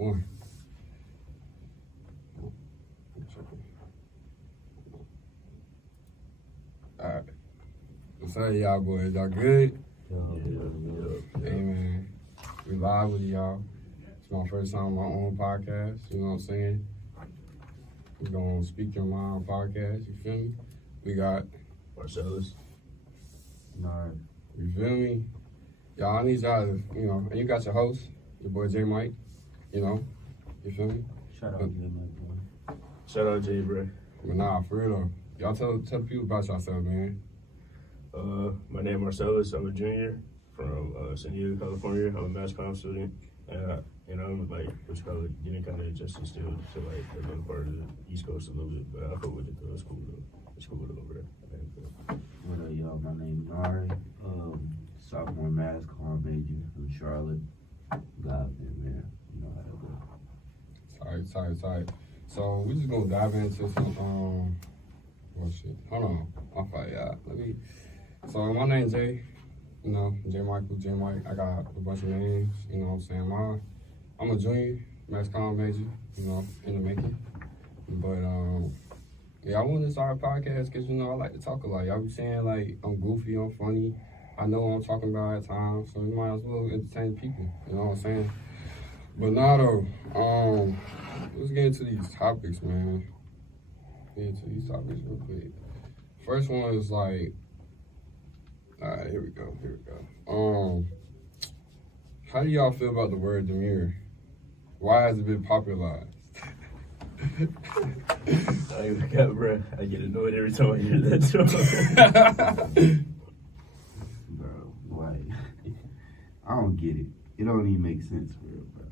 One. Alright. What's up, y'all boys? Y'all good? Hey, man. We live with y'all. It's my first time on my own podcast. You know what I'm saying? We're going to Speak Your Mind podcast. You feel me? We got Marcellus. Nah. You feel me? Y'all, I need y'all to, you know, and you got your host, your boy J Mike, you know, you feel me? Shout out to them, boy. Shout out Jay, bro. But nah, for real though, y'all tell the people about yourself, man. My name is Marcellus. I'm a junior from San Diego, California. I'm a mass comm student. And I'm like, what you call it, getting kind of adjusted still to like being part of the East Coast a little bit. But I fuck with it though. It's cool though. It's cool over there. What up, y'all? My name is Nari. Sophomore mass comm major from Charlotte. God, man. You know how to go. Tight. So we just gonna dive into some what shit. Hold on. I'll fight y'all. So my name's Jay. You know, J Michael, J Mike. I got a bunch of names, you know what I'm saying? I'm a junior, mass comm major, you know, in the making. But yeah, I wanted to start a podcast because, you know, I like to talk a lot. Y'all be saying, like, I'm goofy, I'm funny. I know what I'm talking about at times, so you might as well entertain people. You know what I'm saying? But now, though, let's get into these topics, man. Get into these topics real quick. First one is, like, all right, here we go. How do y'all feel about the word demure? Why has it been popularized? I got, bro. I get annoyed every time I hear that. Bro, like, I don't get it. It don't even make sense for real, bro.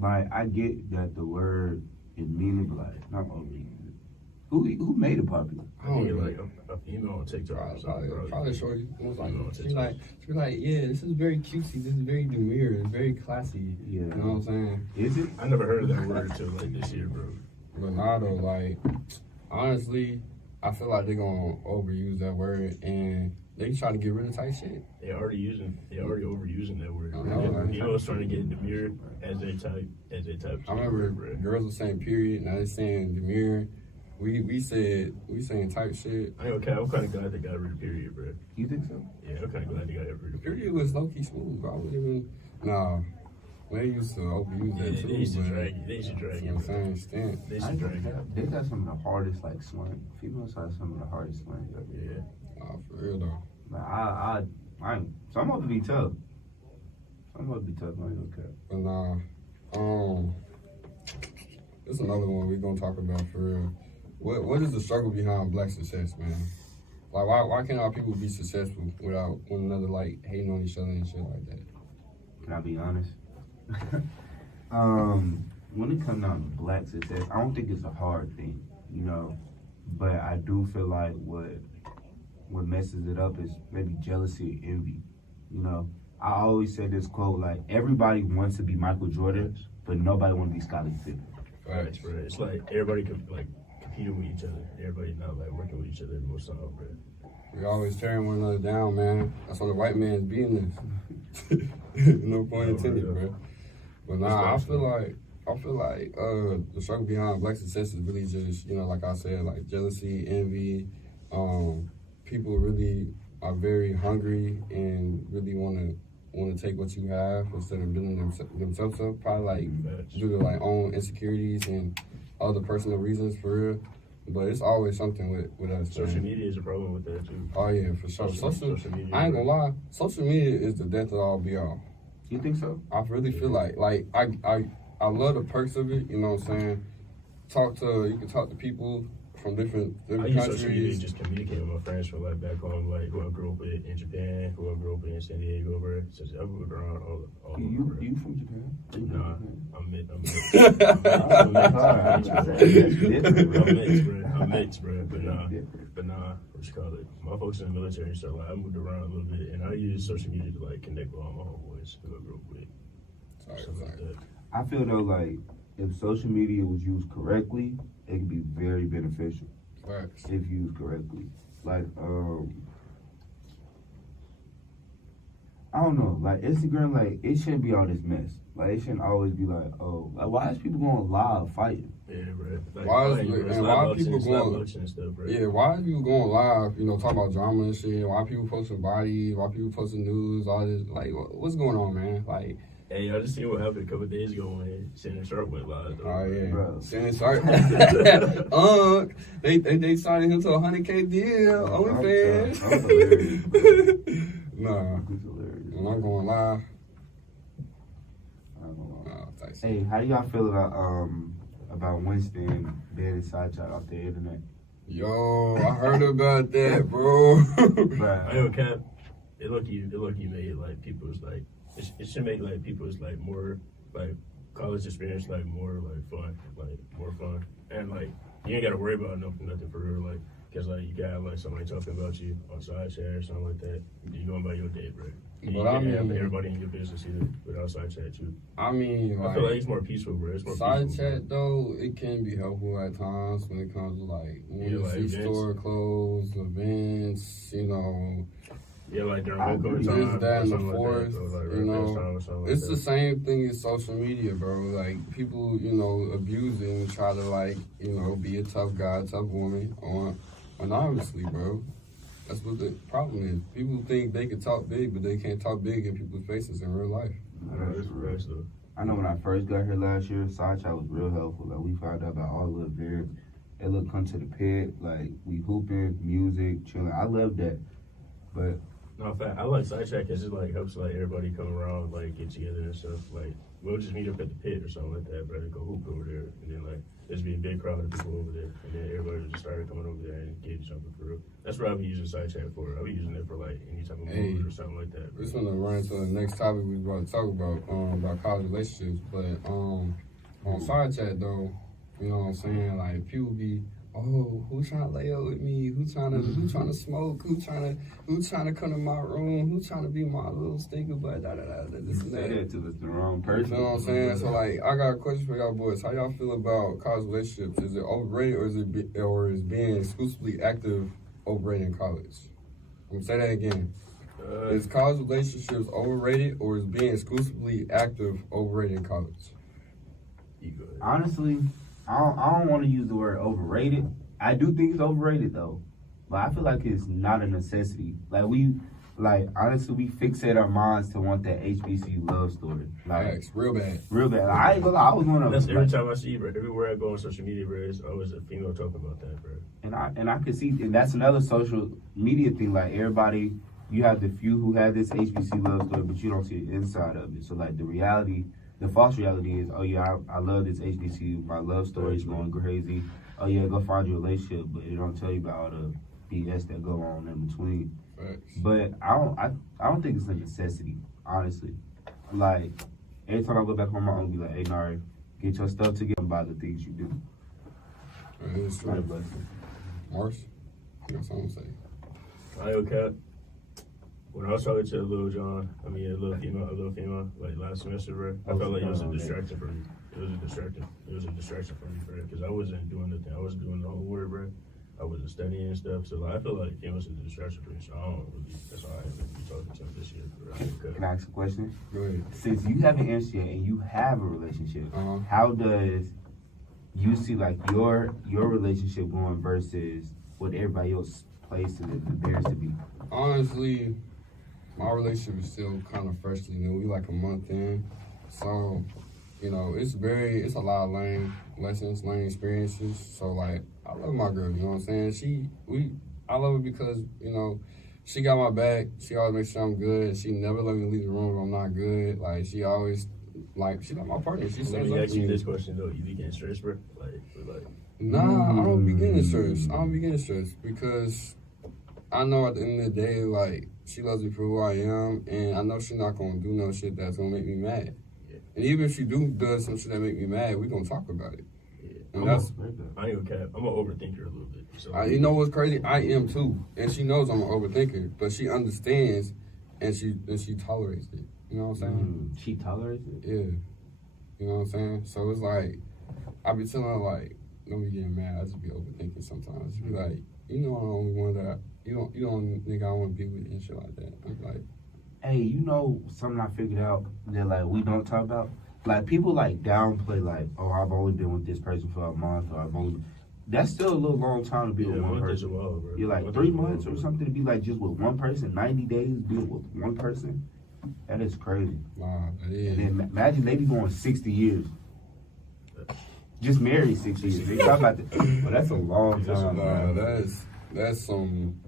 Like, I get that the word is meaning, but like, not overusing it. Who made it popular? I don't get know. like a female on TikTok or something, bro. Probably shorty. It was like, Female on she was like, yeah, this is very cutesy. This is very demure. It's very classy. Yeah. You know what I'm saying? Is it? I never heard of that word until like this year, bro. But now though, like, honestly, I feel like they're gonna overuse that word and they try to get rid of type shit. They already overusing that word. I know, right? Females trying to get demure as they type. I remember girls were saying period, now they're saying demure. We saying type shit. I'm kind of glad they got rid of period, bro. You think so? Yeah, I'm kind of glad they got rid of period. Period was low key smooth. I wouldn't even. Nah, they used to overuse that Yeah, too. they used to but drag it. They used to drag to the it. same extent. They used to drag it. They got some of the hardest, like, slang. Females have some of the hardest slang. Yeah. For real though. Like, I some of it be tough. Some of it be tough, I ain't gonna care. But nah, there's another one we're gonna talk about for real. What is the struggle behind black success, man? Like, why can't our people be successful without one another, like, hating on each other and shit like that? Can I be honest? When it comes down to black success, I don't think it's a hard thing, you know. But I do feel like what messes it up is maybe jealousy and envy. You know, I always say this quote, like, everybody wants to be Michael Jordan, but nobody wants to be Scottie Pippen. Right, bro. It's like everybody competing with each other. Everybody not like working with each other most time, bro. We always tearing one another down, man. That's why the white man's being this. No point intended, bro. But nah, I feel like the struggle behind black success is really just, you know, like I said, like jealousy, envy. People really are very hungry and really want to take what you have instead of building themselves up. Probably like due to like own insecurities and other personal reasons for real. But it's always something with us. Social media is a problem with that too. Oh yeah, for sure. Social media. I ain't gonna lie. Social media is the death of all be all. You think so? I really feel like I love the perks of it. You know what I'm saying? You can talk to people from different I use social media to countries. just communicate with my friends from like back home, like who I grew up with in Japan, who I grew up with in San Diego, bro. So I moved around all over. You from Japan? Nah, I'm mixed. I'm mixed, bro. But nah, what you call it? My folks in the military, so like I moved around a little bit, and I use social media to like connect with all my homeboys who I grew up with. Stuff like that. I feel though, like, if social media was used correctly, it could be very beneficial. Facts. If used correctly. Like, I don't know, like Instagram, like it shouldn't be all this mess. Like it shouldn't always be like, oh, like, why is people going live fighting? Yeah, bro. Like, Why is fighting, bro. and It's why live are people boxing, live going? boxing and stuff, bro. Yeah, why are people going live? You know, talking about drama and shit. Why people posting bodies? Why people posting news? All this, like, what's going on, man? Like, Hey, I just seen what happened a couple days ago when Shannon Sharp went live. Though, oh yeah, Bro. Shannon Sharp. They signed him to a $100K deal. OnlyFans. I'm hilarious, bro. Nah, He's hilarious. when I'm going live, I don't know. Tyson. Hey, how do y'all feel about Winston banning side chat off the internet? Yo, I heard about that, bro. I know, Cap. It look you made it like people's like it should make like people's like more like college experience like more fun, and like you ain't gotta worry about nothing for real, like because like you got like somebody talking about you on side chat or something like that. You going about your day, bro. You But can't I have mean- everybody in your business either without side chat too. I mean, I feel like like, it's more peaceful, bro. It's more side peaceful, chat though, it can be helpful at times when it comes to like when Yeah, you like see events. store clothes, events, you know. Yeah, like during I homecoming agree. time, This, that, or and the something fourth, like that, or like you know, time or something It's like the that. same thing as social media, bro. Like people, you know, abuse it and try to like, you know, be a tough guy, tough woman on anonymously, bro. That's what the problem is. People think they can talk big, but they can't talk big in people's faces in real life. That's though. I know when I first got here last year, side chat was real helpful. Like we found out about all the events. They look come to the pit, like we hooping, music, chilling. I love that. But No, in fact, I like sidetrack because it like helps like everybody come around, like get together and stuff. Like we'll just meet up at the pit or something like that, brother. Go hoop over there, and then like there's be a big crowd of people over there, and then everybody just started coming over there and get jumping for real. That's what I be using sidetrack for. I be using it for like any type of Hey, mood or something like that. We're Bro. just gonna run into the next topic we about to talk about college relationships. But on side chat though, you know what I'm saying? Like people be, oh, who trying to lay up with me? Who trying to smoke? Who trying to come to my room? Who trying to be my little stinker butt? Da da da. This and say that. that to the wrong You person. know what I'm saying? So like, I got a question for y'all boys. How y'all feel about college relationships? Is it overrated or is being exclusively active overrated in college? I'm gonna say that again. Is college relationships overrated or is being exclusively active overrated in college? You go ahead. Honestly, I don't want to use the word overrated. I do think it's overrated though, but I feel like it's not a necessity. Honestly, we fixate our minds to want that HBCU love story. Like Facts, real bad. real bad. Like, I ain't gonna lie, I was one of That's them. every time I see, bro. Everywhere I go on social media, bro, it's always a female talking about that, bro. And I could see, and that's another social media thing. Like everybody, you have the few who have this HBC love story, but you don't see the inside of it. So like the false reality is, oh yeah, I love this HBCU. My love story is going crazy. Oh yeah, go find your relationship, but it don't tell you about all the BS that go on in between. Facts. But I don't think it's a necessity, honestly. Like every time I go back home, I'm gonna be like, hey Nari, get your stuff together by the things you do. That is true. Like, but Morris, you got something to say? I okay. When I was talking to a little female, like last semester, bro, I felt like it was a distraction for me. It was a distraction for me, bro, because I wasn't doing nothing. I wasn't doing the whole word, bro. I wasn't studying and stuff. So like, I feel like it was a distraction for me. So I don't really. That's why I haven't been talking to him this year, bro. can I ask a question? Go ahead. Since you haven't answered yet and you have a relationship, Uh-huh. how does you see like your relationship going versus what everybody else places it appears to be? Honestly, my relationship is still kind of freshly new. We like a month in, so you know it's a lot of learning lessons, learning experiences. So like, I love my girl. You know what I'm saying? I love her because you know she got my back. She always makes sure I'm good. She never let me leave the room if I'm not good. Like she always she's like my partner. She Let says me up ask to you me. this question though: you be getting stressed, bro? Like. Nah, I don't be getting stressed. I don't be getting stressed because I know at the end of the day, like, she loves me for who I am, and I know she's not gonna do no shit that's gonna make me mad. Yeah. And even if she does some shit that make me mad, we gonna talk about it. Yeah. And that's, I ain't gonna cap. I'm an overthinker a little bit. So you know what's crazy? I am too, and she knows I'm an overthinker, but she understands, and she tolerates it. You know what I'm saying? She tolerates it. Yeah. You know what I'm saying? So it's like, I be telling her, like, don't be getting mad. I just be overthinking sometimes. She be like, you know, I'm the only one that, you don't nigga I want to be with and shit like that. I'm like, Hey, you know something I figured out that like we don't talk about? Like people like downplay like, oh, I've only been with this person for a month, or I've only. That's still a little long time to be with one month is person. a while, bro. You're like Month 3 is a while, months or bro. something to be like just with one person. 90 days be with one person. That is crazy. Nah, that And is. then imagine they be going 60 years. Just married 6 years. They talk about that. Well, that's a long time. Nah, man. that's some.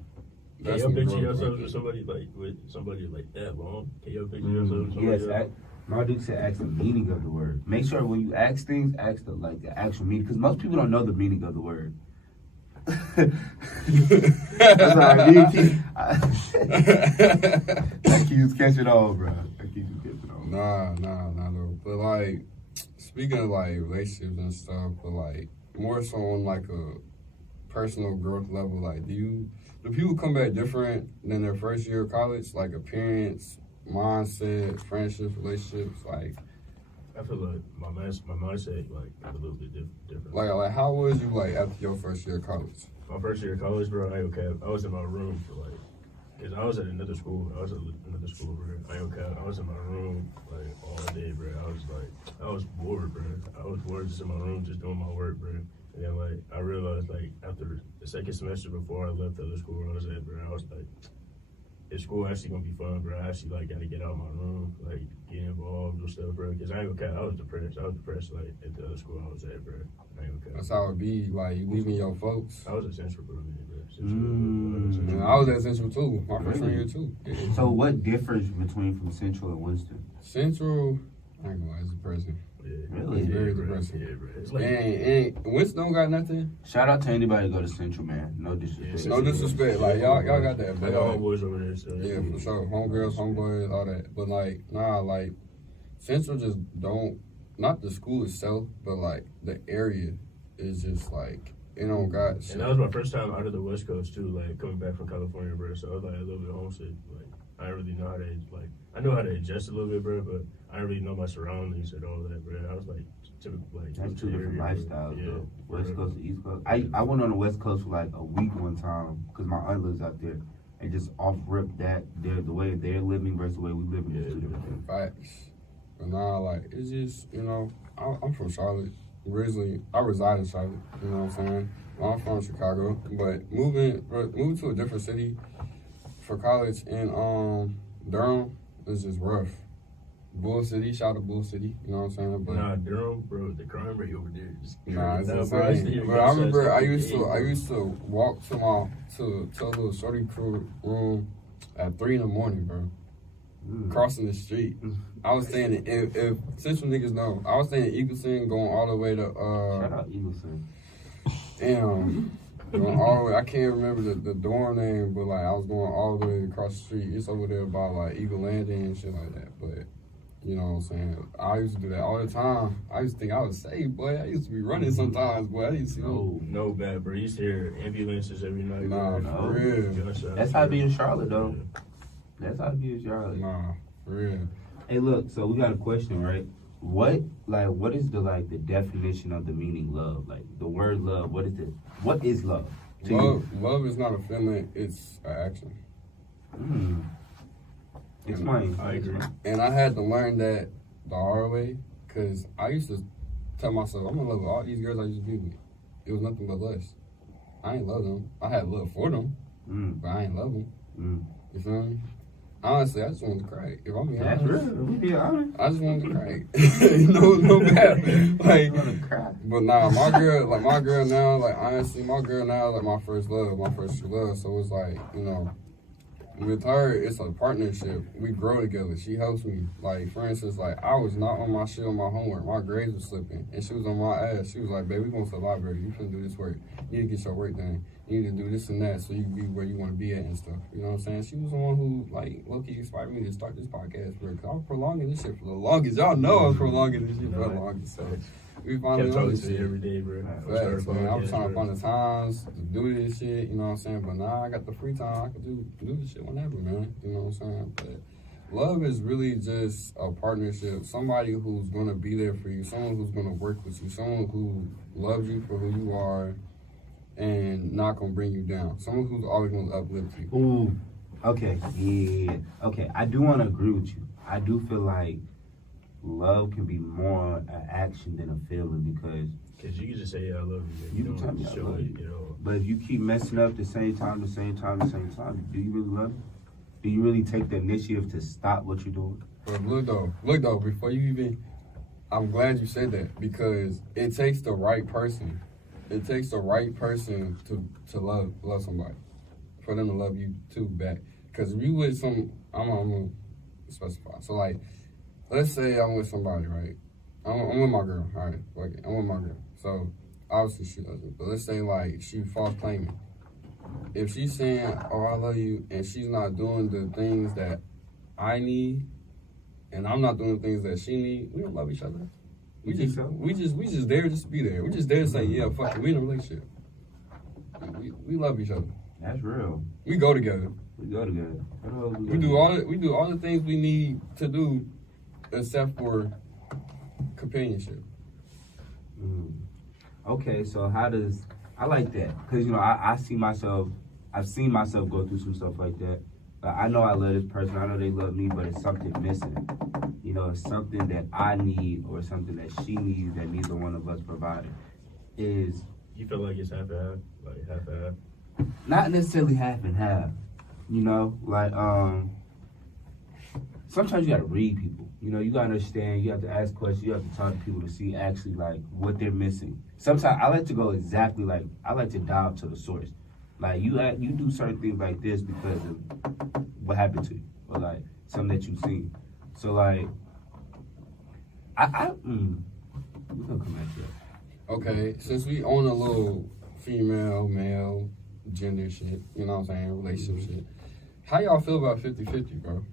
Can That's you some picture growth yourself right with somebody like that long? Can you picture Mm, yourself with somebody yes, else? my dude said ask the meaning of the word. Make sure when you ask things, ask the like the actual meaning, because most people don't know the meaning of the word. That's all right. Me and Keith, that keeps catching on, bro. That keeps catching on. Nah, no. But like, speaking of like relationships and stuff, but like more so on like a personal growth level, like do people come back different than their first year of college? Like appearance, mindset, friendships, relationships, like I feel like my mindset like a little bit different. like how was you like after your first year of college? My first year of college, bro, I was in my room for like, cause I was at another school. I was at another school, bro. I was in my room like all day, bro. I was bored, bro. I was bored just in my room, just doing my work, bro. And then like I realized like after the second semester before I left the other school where I was at, bro, I was like, is school actually gonna be fun, bro? I actually like gotta get out of my room, like get involved with stuff, bro. Cause I ain't gonna cap, I was depressed like at the other school I was at, bro. I ain't gonna cap. That's how it be. Like you leaving your folks. I was at Central, bro, bro. And I was at Central too. My freshman year too. Yeah. So what differs between from Central and Winston? Central, I ain't gonna lie, it's depressing. Yeah, Really? It's very bro. depressing. Yeah, bro. It's like, And Winston don't got nothing. Shout out to anybody who go to Central, man. No disrespect. Yeah, No disrespect, like y'all got that, I but got like, homeboys over there, so yeah, for sure. Homegirls, homeboys, all that. But like, nah, like Central just don't. Not the school itself, but like the area is just like it don't got shit. And that was my first time out of the West Coast too, like coming back from California, bro. So I was like a little bit homesick. Like I didn't really know how to like. I know how to adjust a little bit, bro, but I didn't really know my surroundings and all that, bro. I was like typical, like That's two different lifestyles, yeah, though. West bro. Coast to East Coast. I went on the West Coast for like a week one time because my aunt lives out there, and just off rip that the way they're living versus the way we live is two different things. Facts. But nah, like it's just I'm from Charlotte. Originally, I reside in Charlotte. You know what I'm saying? Well, I'm from Chicago, but moving to a different city for college in Durham is just rough. Bull City, shout out to Bull City. You know what I'm saying? But Nah, Durham, bro, the crime rate over there is nah, it's crazy. Bro, insane. But I remember I used to walk to a little shorty crew room at 3 in the morning, bro. Crossing the street. I was staying if Central niggas know, I was staying in Eagleson going all the way to Shout out Eagleson. going all the way. I can't remember the dorm name, but like I was going all the way across the street. It's over there by like Eagle Landing and shit like that. But you know what I'm saying? I used to do that all the time. I used to think I was safe, boy. I used to be running sometimes, boy. I used to No bad, bro. You used to hear ambulances every night. Nah, bro. for real. Gunshots, That's how it bro. be in Charlotte, though. That's how it be in Charlotte. Nah, for real. Hey, look. So we got a question, right? What is the definition of the meaning love? Like the word love. What is love? To you? Love is not a feeling, it's an action. Explain. I agree. And I had to learn that the hard way, because I used to tell myself, I'm gonna love all these girls I used to be with. It was nothing but lust. I ain't love them. I had love for them, but I ain't love them. You feel me? Honestly, I just wanted to cry. If I'm being That's honest, real. We be honest. I just wanted to cry. no bad. Like, You wanna cry? but nah, my girl now, like honestly, my girl now is like my first love, my first true love. So it's like, you know, with her, it's a partnership. We grow together. She helps me. Like, for instance, like I was not on my shit on my homework. My grades were slipping, and she was on my ass. She was like, "Babe, we going to the library. You finna do this work. You need to get your work done. You need to do this and that so you can be where you want to be at and stuff." You know what I'm saying? She was the one who, like, low-key inspired me to start this podcast, bro. Cause I was prolonging this shit for the longest. Y'all know I was prolonging this shit for the longest. So we finally Kept on talking this to shit. you every day, bro. Facts, man. I'm trying to find the times to do this shit, you know what I'm saying? But now I got the free time. I can do this shit whenever, man. You know what I'm saying? But love is really just a partnership. Somebody who's gonna be there for you, someone who's gonna work with you, someone who loves you for who you are and not gonna bring you down. Someone who's always gonna uplift you. Ooh, Okay, yeah. Okay, I do want to agree with you. I do feel like love can be more an action than a feeling because Cause you can just say, yeah, I love you. You can tell me I show love it, you. you know. but if you keep messing up the same time, do you really love it? Do you really take the initiative to stop what you're doing? But look though, before you even, I'm glad you said that because it takes the right person. It takes the right person to love somebody, for them to love you too back. Cause if you with some, I'm gonna specify. So like, let's say I'm with somebody, right? I'm with my girl, all right? Fuck it, I'm with my girl. So obviously she doesn't, but let's say like she false claiming. If she's saying, "Oh, I love you," and she's not doing the things that I need, and I'm not doing the things that she need, we don't love each other. We You think just so? we just there just to be there. We just there to say, yeah, fuck it, we in a relationship. We love each other. That's real. We go together. We go together. We do all the things we need to do, except for companionship. Mm. Okay, so how does I like that? Cause I've seen myself go through some stuff like that. I know I love this person. I know they love me, but it's something missing. It's something that I need or something that she needs that neither one of us provided. Is You feel like it's half and half, like half and half. not necessarily half and half. Sometimes you gotta read people. You gotta understand. You have to ask questions. You have to talk to people to see actually like what they're missing. Sometimes I like to go exactly like I like to dive to the source. Like you do certain things like this because of what happened to you or like something that you've seen. So like we're gonna come at you. Okay, since we own a little female, male, gender shit, you know what I'm saying, relationship shit, how y'all feel about 50-50, bro?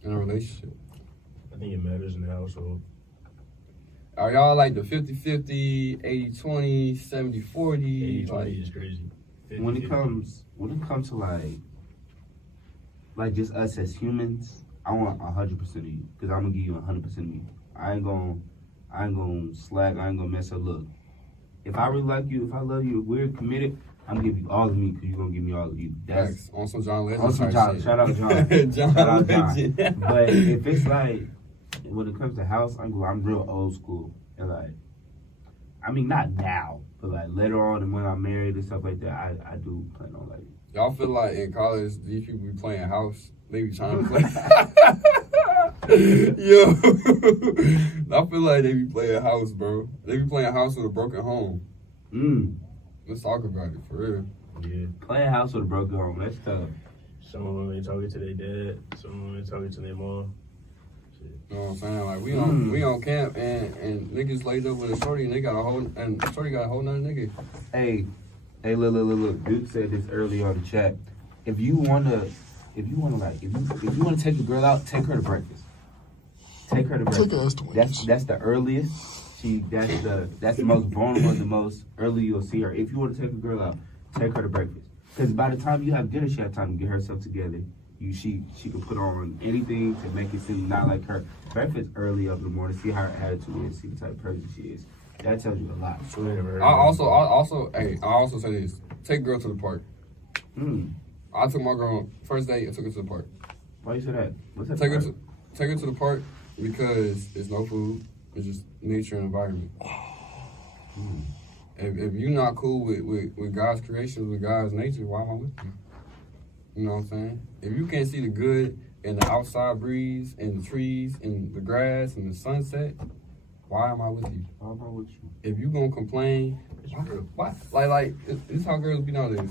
In a relationship. I think it matters in the household. Are y'all like the 50-50, 80-20, 70-40? 80-20 is crazy. When it comes to like just us as humans, I want 100% of you because I'm gonna give you 100% of me. I ain't gonna slack. I ain't gonna mess up. Look, if I really like you, if I love you, if we're committed, I'm gonna give you all of me because you're gonna give me all of you. That's on some John Legend. Also, type John, shit. shout out John. John Shout out Legend. John. But if it's like when it comes to house, I'm real old school and like, I mean not now, but like later on and when I'm married and stuff like that, I do plan on like. Y'all feel like in college these people be playing house? They be trying to play. Yo, I feel like they be playing house, bro. They be playing house with a broken home. Let's talk about it for real. Yeah. Playing house with a broken home, that's tough. Some of them ain't talking to their dad. Some of them ain't talking to their mom. Shit. You know what I'm saying? Like we on camp and niggas laid up with a shorty and they got a whole and shorty got a whole nother nigga. Hey, look. Duke said this earlier on the chat. If you wanna take a girl out, take her to breakfast. Take her to breakfast. Take her ass to Wendy's. That's the earliest. That's the most vulnerable, the most early you'll see her. If you want to take a girl out, take her to breakfast. Because by the time you have dinner, she has time to get herself together. She can put on anything to make it seem not like her. Breakfast early up in the morning, see how her attitude is, see the type of person she is. That tells you a lot. I also say this: take girl to the park. I took my girl first date and took her to the park. Why you say that? What's that? Take her to the park because it's no food. It's just nature and environment. If you're not cool with God's creations, with God's nature, why am I with you? You know what I'm saying? If you can't see the good in the outside breeze and the trees and the grass and the sunset, why am I with you? Why am I with you? If you gonna complain, why? Like this is how girls be nowadays.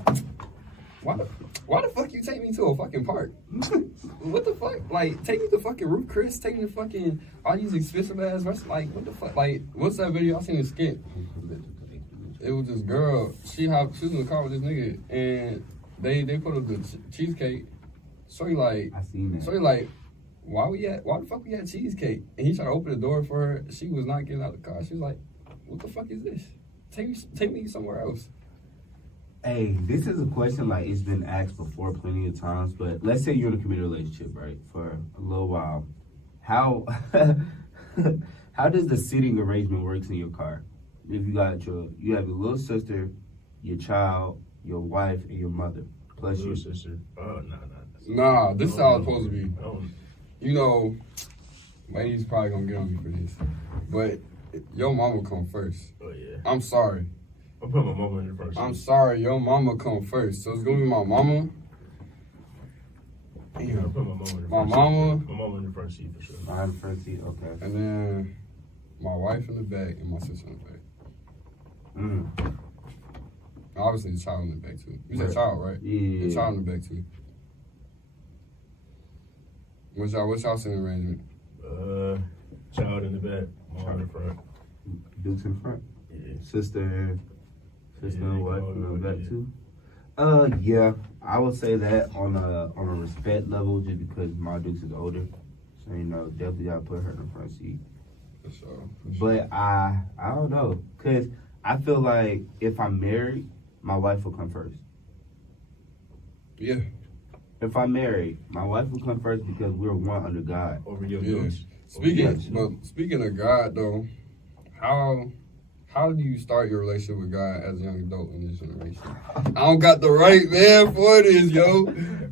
Why the fuck you take me to a fucking park? What the fuck? Like, take me to fucking Ruth Chris, take me to fucking all these expensive ass restaurants. Like, what the fuck? Like, what's that video? I seen the skit. It was this girl. She was in the car with this nigga, and they put up the cheesecake. So he like, I seen that. So he like, why the fuck we had cheesecake? And he tried to open the door for her. She was not getting out of the car. She was like, what the fuck is this? Take me somewhere else. Hey, this is a question like it's been asked before plenty of times, but let's say you're in a committed relationship, right, for a little while. How does the seating arrangement works in your car? If you have your little sister, your child, your wife, and your mother. Bless little you. sister. Oh, nah. Nah, this is how it's supposed to be. I don't, You know, ladies probably gonna get on me for this, but your mama come first. oh yeah. I'm sorry. I'll put my mama in the front seat. I'm sorry, your mama come first. So it's gonna be my mama. I'll Damn. put my mama in the My front mama. seat. My mama in the front seat for sure. Behind the front seat, okay. And then my wife in the back and my sister in the back. Mm. Obviously, the child in the back too. You said Right. child, right? Yeah. The child in the back too. What's y'all sitting arrangement? Child in the back, mom in the front. Dukes in front. Yeah. Sister Yeah, and wife go in the on, back yeah. too. Yeah, I would say that on a respect level, just because my Dukes is older, so you know, definitely gotta put her in the front seat. For sure. But I don't know, cause I feel like if I'm married, my wife will come first. Yeah. If I'm married, my wife will come first because we're one under God. Over your Yeah. notes. Speaking of God though, how do you start your relationship with God as a young adult in this generation? I don't got the right man for this, yo.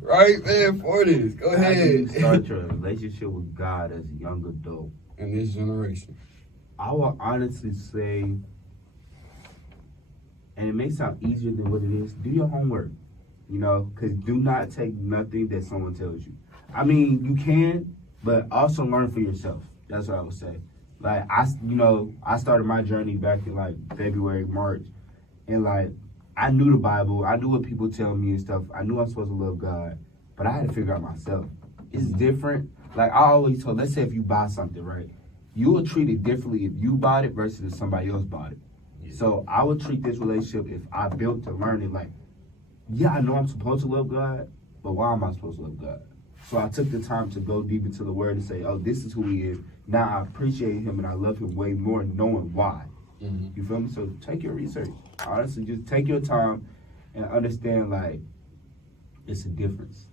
Right man for this. Go How do you ahead. start your relationship with God as a young adult? In this generation. I will honestly say, and it may sound easier than what it is, do your homework. You know, because do not take nothing that someone tells you. I mean, you can, but also learn for yourself. That's what I would say. Like, I started my journey back in like February, March, and like, I knew the Bible. I knew what people tell me and stuff. I knew I'm supposed to love God, but I had to figure out myself. It's different. Like, I always told, let's say if you buy something, right? You will treat it differently if you bought it versus if somebody else bought it. Yeah. So I would treat this relationship, if I built to learn it, like, yeah, I know I'm supposed to love God, but why am I supposed to love God? So I took the time to go deep into the Word and say, oh, this is who He is. Now I appreciate Him and I love Him way more knowing why. Mm-hmm. You feel me? So take your research. Honestly, just take your time and understand, like, it's a difference.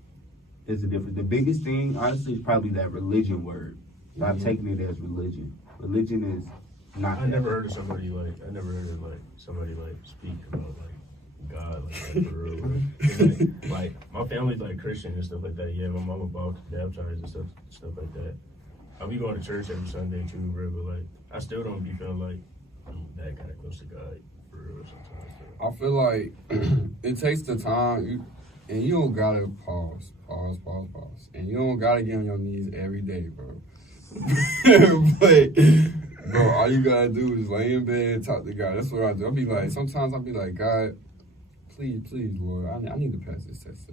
It's a difference. The biggest thing, honestly, is probably that religion word. Not Mhm. taking it as religion. Religion is not I never heard of somebody like somebody speak about like God like for real. Like my family's like Christian and stuff like that. Yeah, my mama baptized and stuff like that. I'll be going to church every Sunday too, bro, but like I still don't be feeling like I'm that kind of close to God for real sometimes. I feel like it takes the time, and you don't gotta pause. And you don't gotta get on your knees every day, bro. But, bro, all you gotta do is lay in bed and talk to God. That's what I do. Sometimes I'll be like, God, please, Lord, I need to pass this test.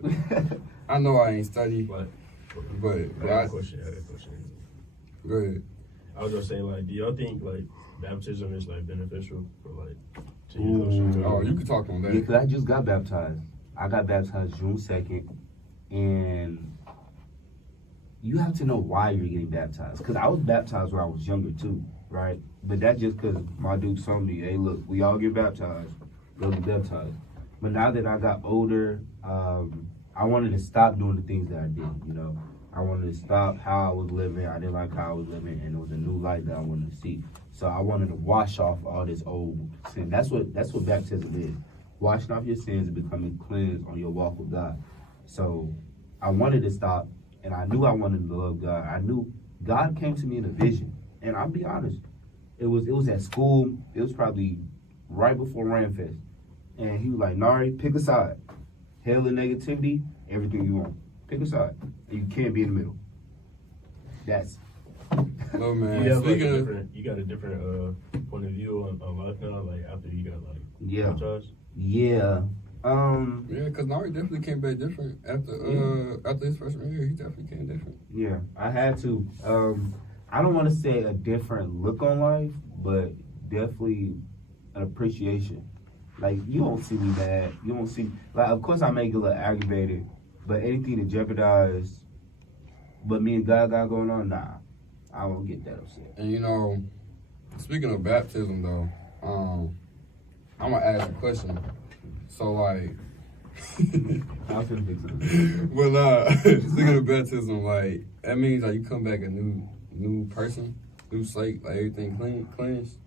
I know I ain't studied, But but I got a question. go ahead. I was gonna say like, do y'all think like baptism is like beneficial for like to you closer to Oh, you can talk on Yeah, that. because I just got baptized. I got baptized June 2nd, and you have to know why you're getting baptized. Because I was baptized when I was younger too, right? But that's just because my dude told me, hey, look, we all get baptized. Go get baptized. But now that I got older, I wanted to stop doing the things that I did, you know. I wanted to stop how I was living. I didn't like how I was living, and it was a new light that I wanted to see. So I wanted to wash off all this old sin. That's what baptism is. Washing off your sins and becoming cleansed on your walk with God. So I wanted to stop, and I knew I wanted to love God. I knew God came to me in a vision, and I'll be honest, it was at school. It was probably right before Ramfest, and he was like, Nari, pick a side. Hell and negativity, everything you want. Pick a side, and you can't be in the middle. That's No, man. You have like Speaking a of, different, you got a different point of view on life now, like after you got like yeah, baptized. yeah. yeah, because Nari definitely came back different after his freshman year. He definitely came different. Yeah, I had to. I don't want to say a different look on life, but definitely an appreciation. Like, you don't see me mad. You don't see, like, of course I may get a little aggravated, but anything to jeopardize what me and God got going on, nah, I won't get that upset. And you know, speaking of baptism though, I'm gonna ask a question. So like, I was gonna fix it. well, speaking of baptism, like that means like you come back a new person, new slate, like everything cleansed.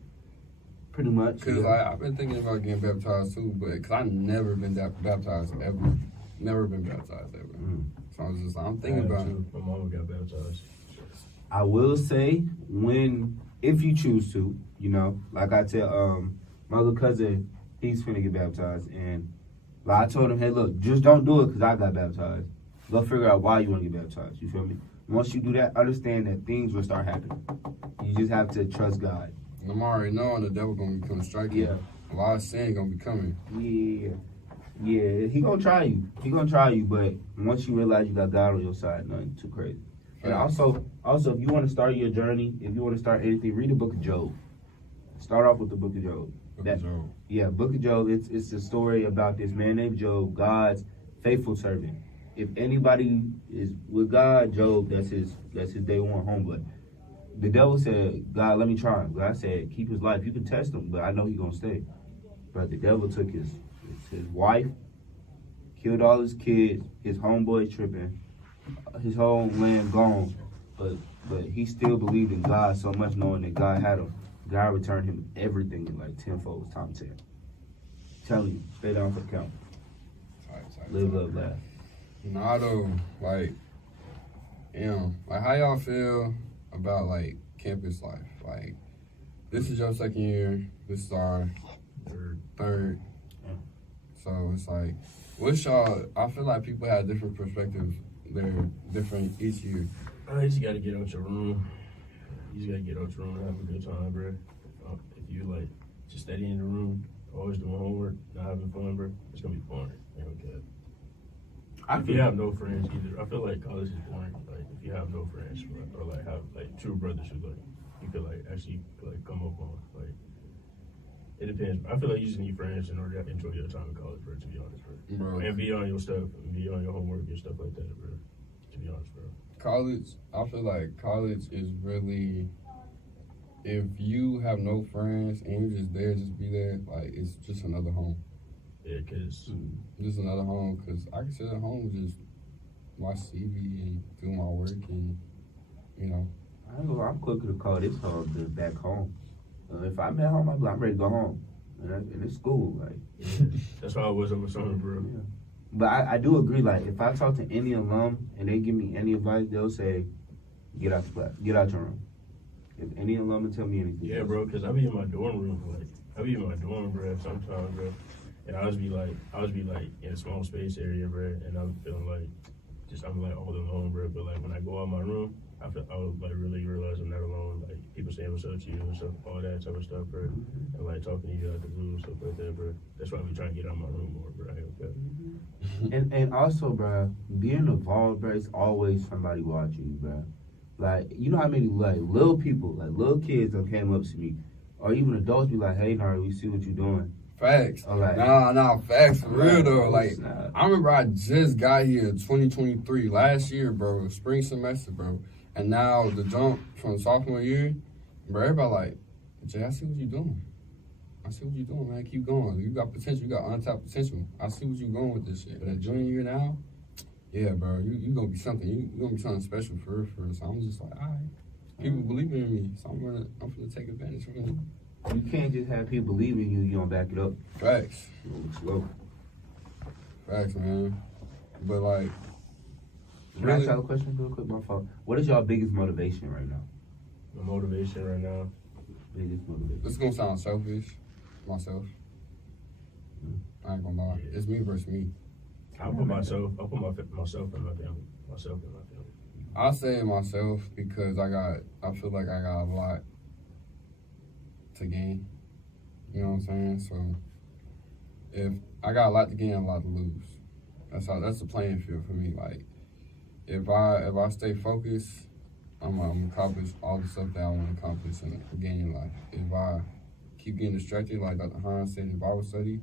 Pretty much. Cause Yeah. I've been thinking about getting baptized too, but cause I've never been baptized ever. never been baptized ever. Mm. So I was just, I'm thinking I have about it. too. My mama got baptized. I will say if you choose to, you know, like I tell my little cousin, he's finna get baptized, and like I told him, hey, look, just don't do it because I got baptized. Go figure out why you want to get baptized. You feel me? Once you do that, understand that things will start happening. You just have to trust God. And I'm already knowing the devil gonna be coming striking. Yeah. A lot of sin gonna be coming. Yeah, he gonna try you. He gonna try you, but once you realize you got God on your side, nothing too crazy. And also, if you want to start your journey, if you want to start anything, read the Book of Job. Start off with the Book of Job. Yeah, Book of Job. It's a story about this man named Job, God's faithful servant. If anybody is with God, Job, that's his day one home. But the devil said, God, let me try him. God said, keep his life. You can test him, but I know he's gonna stay. But the devil took his wife, killed all his kids, his homeboy tripping, his whole land gone. But he still believed in God so much, knowing that God had him. God returned him everything in like tenfold, times 10. Telling you, stay down for the count. Live, love, laugh. Nah, though, like, like how y'all feel about like campus life? Like, this is your second year. This is our third. So it's like, what's y'all? I feel like people have different perspectives. They're different each year. You just gotta get out your room. You just gotta get out your room and have a good time, bro. If you like just steady in the room, always doing homework, not having fun, bro, it's gonna be boring. Okay. If you have no friends either, I feel like college is boring. Like if you have no friends, or like have like true brothers who like you could like actually like come up on. Like it depends. I feel like you just need friends in order to enjoy your time in college, bro. To be honest, bro. And be on your stuff, and be on your homework and stuff like that, bro. To be honest, bro. College, I feel like college is really, if you have no friends and you're just there, just be there, like it's just another home. Yeah, cause Just another home, cause I consider home just my CV and do my work and, you know. I ain't gonna lie, I'm quicker to call this home than back home. If I'm at home, I'm ready to go home. And it's school, like. that's how I was over summer, bro. Yeah. But I do agree, like, if I talk to any alum and they give me any advice, they'll say, get out the class, get out your room. If any alum will tell me anything. Yeah, bro, cause I be in my dorm room, like, bro, sometimes, bro. And I was be like in a small space area, bro, and I'm feeling like, I'm like all alone, bro. But like when I go out my room, I would like really realize I'm not alone. Like people saying what's up to you and stuff, all that type of stuff, bro. And like talking to you out the blue, stuff like that, bro. That's why I be trying to get out of my room more, bro. And also, bro, being involved, bro, it's always somebody watching you, bro. Like, you know how many like little people, like little kids that came up to me, or even adults be like, hey, Nari, we see what you doing. Facts. Like, Nah, facts for real though. Like, snap. I remember I just got here 2023 last year, bro, spring semester, bro. And now the jump from sophomore year, bro, everybody like, Jay, I see what you're doing. I see what you're doing, man. Keep going. You got potential. You got untapped potential. I see what you're going with this shit. But at junior year now, yeah, bro, you gonna be something. You gonna be something special for real. So I'm just like, all right. People believing in me, so I'm gonna take advantage of it. You can't just have people believe in you, you don't back it up. Facts. Slow. Facts, man. But like, Can I ask y'all a question real quick? My fault. What is y'all biggest motivation right now? My motivation right now. Biggest motivation. this is gonna sound selfish, myself. I ain't gonna lie. It's me versus me. I'll put myself and my family. Myself and my family. I say myself because I feel like I got a lot to gain. You know what I'm saying? So if I got a lot to gain, a lot to lose. That's the playing field for me. Like if I stay focused, I'm gonna accomplish all the stuff that I want to accomplish and gain in life. If I keep getting distracted, like Dr. Hines said in Bible study,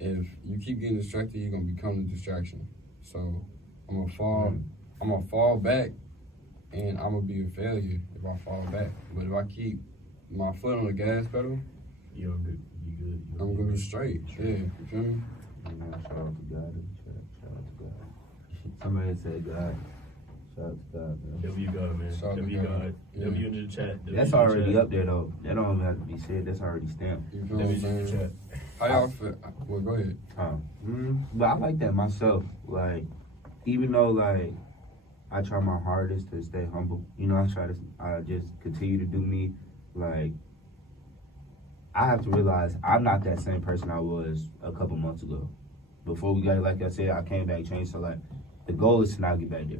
if you keep getting distracted, you're gonna become the distraction. So I'm gonna fall back, and I'm gonna be a failure if I fall back. But if I keep my foot on the gas pedal, You'll be good. I'm gonna be straight. Yeah, you feel me? Shout out to God. Shout out to God. Somebody said God. Shout out to God, man. W God, man. Shout out to W God. God. Yeah. W in the chat. W That's in the already chat. up there though. That don't even have to be said. That's already stamped. You feel what I'm W in the saying? chat. How y'all feel? Well, go ahead. But I like that myself. Like, even though like I try my hardest to stay humble, you know, I just continue to do me. Like, I have to realize I'm not that same person I was a couple months ago. Before we got it, like I said, I came back changed. So like, the goal is to not get back there.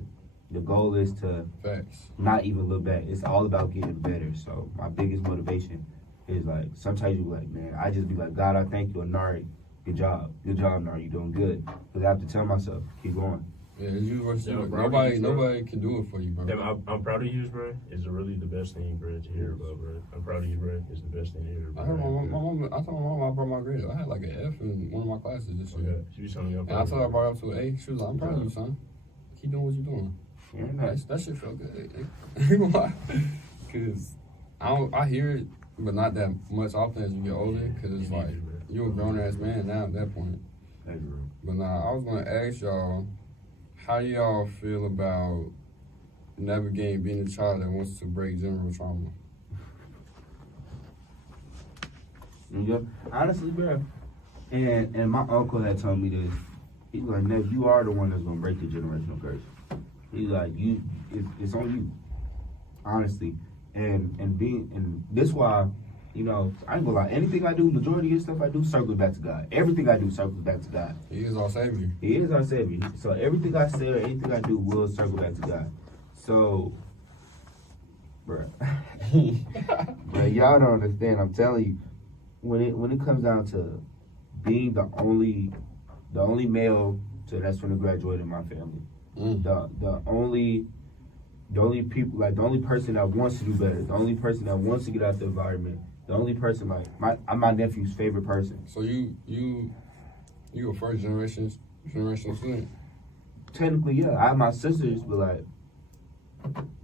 The goal is to Facts. not even look back. It's all about getting better. So my biggest motivation is like, sometimes you be like, man, I just be like, God, I thank you, Nari. Good job, Nari. You doing good. Because I have to tell myself, keep going. Yeah, it's you versus Yeah, you. bro, Nobody can do it for you, bro. Damn, I'm proud of you, bro. It's really the best thing, bro, to hear about, bro. I'm proud of you, bro. It's the best thing to hear, bro. I heard my mom. I told my mom I brought my grades. I had like an F in one of my classes this Oh, yeah. year. She was telling me I'm And I proud told her I of brought it up to an A. She was like, "I'm proud of you, son. Keep doing what you're doing." Fair enough. That shit felt good. Cause I hear it, but not that much often as you get older. Cause it's like you're a grown ass man now at that point. Thank you, bro. But now I was gonna ask y'all, how do y'all feel about navigating being a child that wants to break general trauma? Yeah. Honestly, bro, and my uncle had told me this. He's like, Nev, you are the one that's gonna break the generational curse. He's like, it's on you, honestly. And this why, you know, I ain't gonna lie. Anything I do, majority of stuff I do, circles back to God. Everything I do circles back to God. He is our savior. He is our savior. So everything I say or anything I do will circle back to God. So, bruh, but y'all don't understand. I'm telling you, when it comes down to being the only male that's gonna graduate in my family, the only people, like the only person that wants to do better, the only person that wants to get out the environment, the only person like I'm my nephew's favorite person. So you a first generation student. Technically, yeah. I have my sisters, but like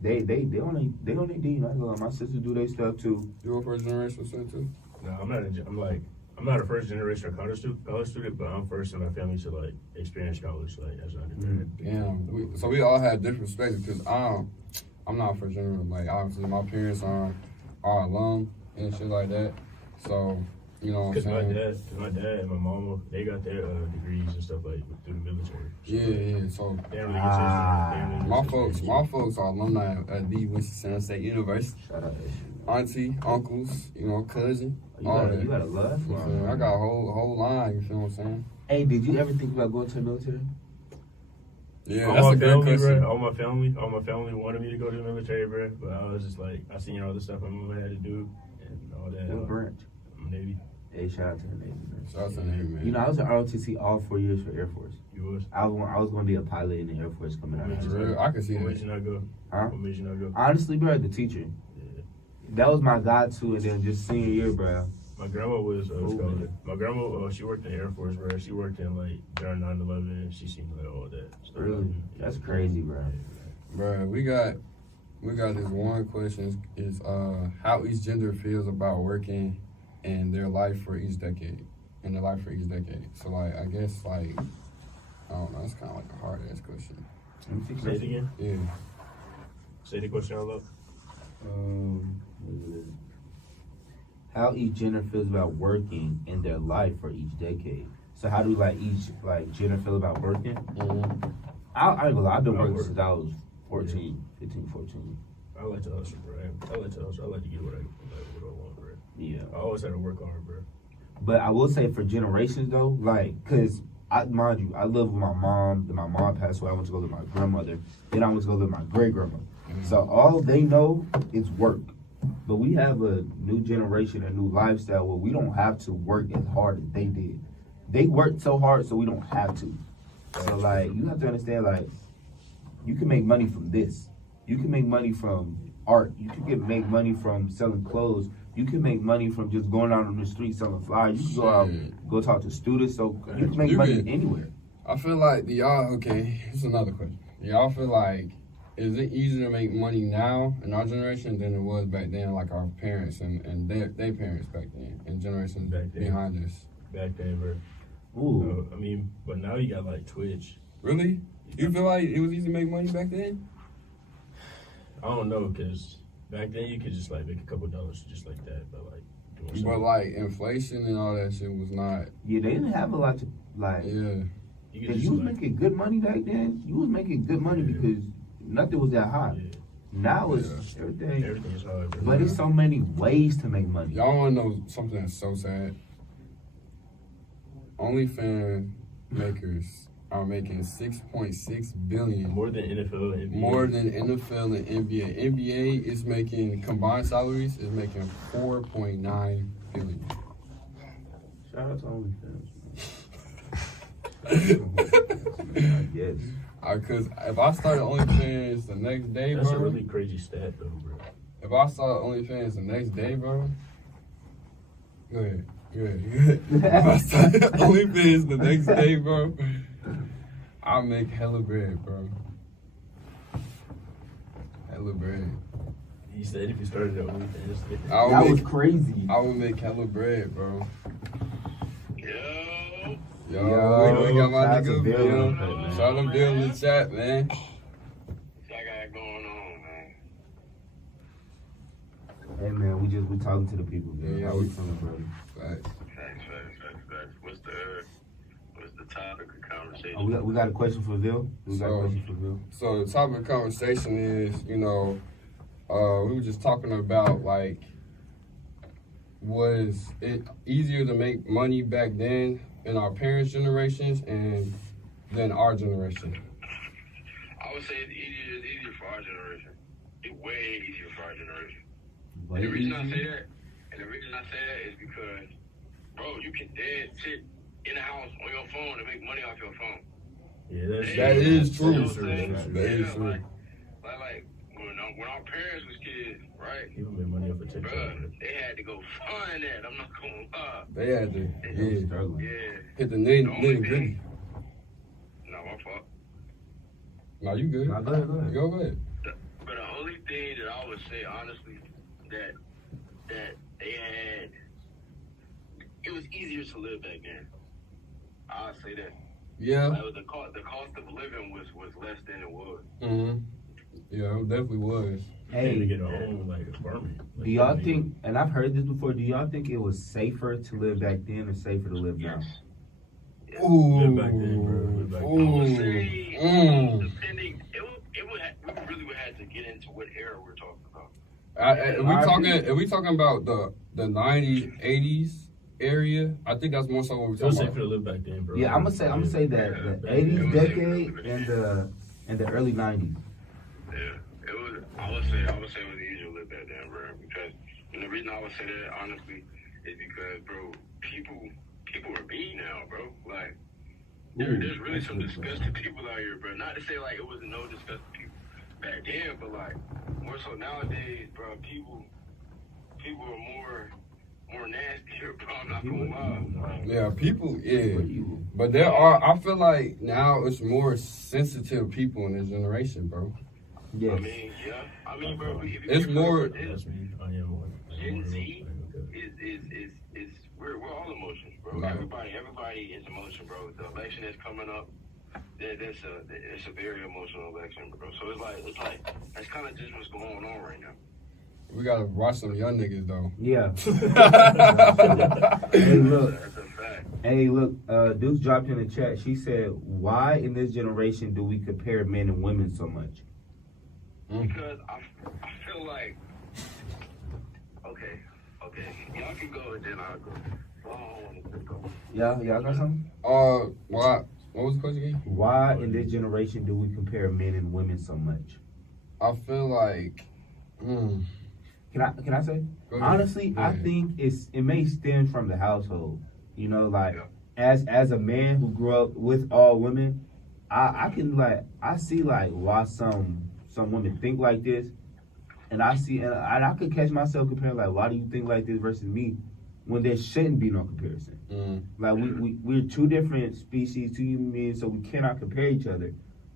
they on their D. My sisters do their stuff too. You a first generation student too? No, I'm not a first generation college student, but I'm first in my family to like experience college, like as an undergrad. Damn. So we all have different perspectives because I'm not first generation. Like obviously my parents are alum and shit like that. So you know what I'm saying? Cause my dad and my mama, they got their degrees and stuff like through the military. So, Yeah. So they don't really get to my folks are alumni at the Winston-Salem State University. Shout out. Auntie, uncles, you know, cousin, all that. You got a love You for feel me? I got a whole line. You feel what I'm saying? Hey, did you ever think about going to the military? Yeah, all that's my a great family, question. bro. All my family wanted me to go to the military, bro. But I was just like, I seen all the stuff my mama had to do and all that. What branch? I'm Navy. Hey, shout out to the Navy, man. Shout out to the Navy, man. You know, I was at ROTC all 4 years for Air Force. You was. I was going to be a pilot in the Air Force coming out. For real, I can see What made that. you not go? Huh? What made you not go? Honestly, bro, the teacher. Yeah. That was my go-to, and then just senior year, bro. My grandma was Ooh. scholar. My grandma, she worked in the Air Force, bro. She worked in like during 9/11. She seen like all that stuff. Really? That's crazy, bro. Bro, we got this one question is how each gender feels about working and their life for each decade. So like I guess like I don't know, it's kinda like a hard ass question. Let me fix Say it that. again. Yeah. Say the question out loud. What is it? How each gender feels about working in their life for each decade. So how do like each like gender feel about working? Mm-hmm. I ain't gonna lie, I've been I working work. since I was 14. I like to hustle, bro. I like to hustle. I like to get what I want, bro. Yeah. I always had to work hard, bro. But I will say for generations though, like, cause mind you, I live with my mom. Then my mom passed away. I went to go live with my grandmother. Then I went to go live with my great grandma. So all they know is work. But we have a new generation, a new lifestyle where we don't have to work as hard as they did. They worked so hard, so we don't have to. So like, you have to understand, like, you can make money from this. You can make money from art. You can make money from selling clothes. You can make money from just going out on the street selling flyers. You can go out, go talk to students. So you can make money anywhere. I feel like it's another question. Y'all feel like is it easier to make money now in our generation than it was back then, like our parents and their parents back then and generations Back then. behind us? Back then, bro. Ooh. I mean, but now you got like Twitch. Really? You feel like it was easy to make money back then? I don't know, because back then you could just like make a couple dollars just like that, but like doing But something- like inflation and all that shit was not. Yeah, they didn't have a lot to like. Yeah. you could If just you was like, making good money back then, you was making good money Yeah. because nothing was that high. yeah, Now it's Yeah. everything. everything's hard. Bro. But it's so many ways to make money. Y'all wanna know something that's so sad? OnlyFans makers are making 6.6 billion more than NFL and NBA. more than NFL and NBA. NBA is making combined salaries is making 4.9 billion. Shout out to OnlyFans. Yes. Cause if I started OnlyFans the next day, That's bro. a really crazy stat though, bro. If I started OnlyFans the next day, bro. Good. If I started OnlyFans the next day, bro, I'll make hella bread, bro. Hella bread. He said if you started at OnlyFans, I That would was make, crazy. I would make hella bread, bro. Yo, Yo, we got my shout out to nigga Bill. Bill. man. Shout out to Bill in the chat, man. what I got going on, man? Hey man, we talking to the people. Man. Yeah, How we feeling, brother? Facts. Facts. What's the topic of conversation? Oh, we got a question for Bill. We got a So- question for Bill. So the topic of conversation is, we were just talking about like, was it easier to make money back then in our parents' generations and than our generation? I would say it's easier for our generation. It's way easier for our generation. Way And the reason I easier? say that, is because, bro, you can dead sit in the house on your phone and make money off your phone. yeah, that's That is true. You know what I'm saying? That's true. That is Yeah, true. like when our parents was kids, right? People make money off of TikTok. Bruh, they had to go find that. I'm not gonna lie. They had to, They was yeah, struggling. Yeah. hit the The nitty only gritty. thing. No, my fault. No, you good. Nah, go ahead, go ahead. Go ahead. But the only thing that I would say honestly that they had, it was easier to live back then. I'll say that. Yeah. Like, the cost of living was less than it was. Mm-hmm. Yeah, it definitely was. Hey, to Hey, get a home like apartment. Like, do y'all like, think, and I've heard this before, do y'all think it was safer to live back then or safer to live now? Ooh. Live back then, bro. Live back then. I would Ooh. say, Mm. depending, we really would have to get into what era we're talking about. If we talking about the 90s, 80s area, I think that's more so what we're It was talking safer about. to live back then, bro. Yeah, I'm gonna say that the '80s decade and the early '90s. Yeah, it was. I would say it was easier to live back then, bro. Because and the reason I would say that honestly is because, bro, people are mean now, bro. Like there's really some disgusting people out here, bro. Not to say like it wasn't no disgusting people back then, but like more so nowadays, bro. People are more nastier, bro. I'm not gonna lie. Yeah, people, yeah. You. But there are, I feel like now it's more sensitive people in this generation, bro. Yes. I mean, yeah. I mean, bro. If you It's think more- about it, That's me. I am one. Gen Z is we're all emotions, bro. Right. Everybody is emotion, bro. The election is coming up. It's a very emotional election, bro. So it's like that's kind of just what's going on right now. We gotta watch some young niggas though. Yeah. Hey, look. That's a fact. Hey, look. Deuce dropped in the chat. She said, "Why in this generation do we compare men and women so much?" Because I feel like okay, y'all can go and then I'll go. So I don't want to go. Y'all got something? What was the question again? Why in this generation do we compare men and women so much? I feel like, Can I say? Go ahead. Honestly, Go I ahead. think it may stem from the household. You know, like Yeah. as a man who grew up with all women, I can I see why some women think like this, and I could catch myself comparing why do you think like this versus me, when there shouldn't be no comparison. Like we're two different species, two human beings, so we cannot compare each other.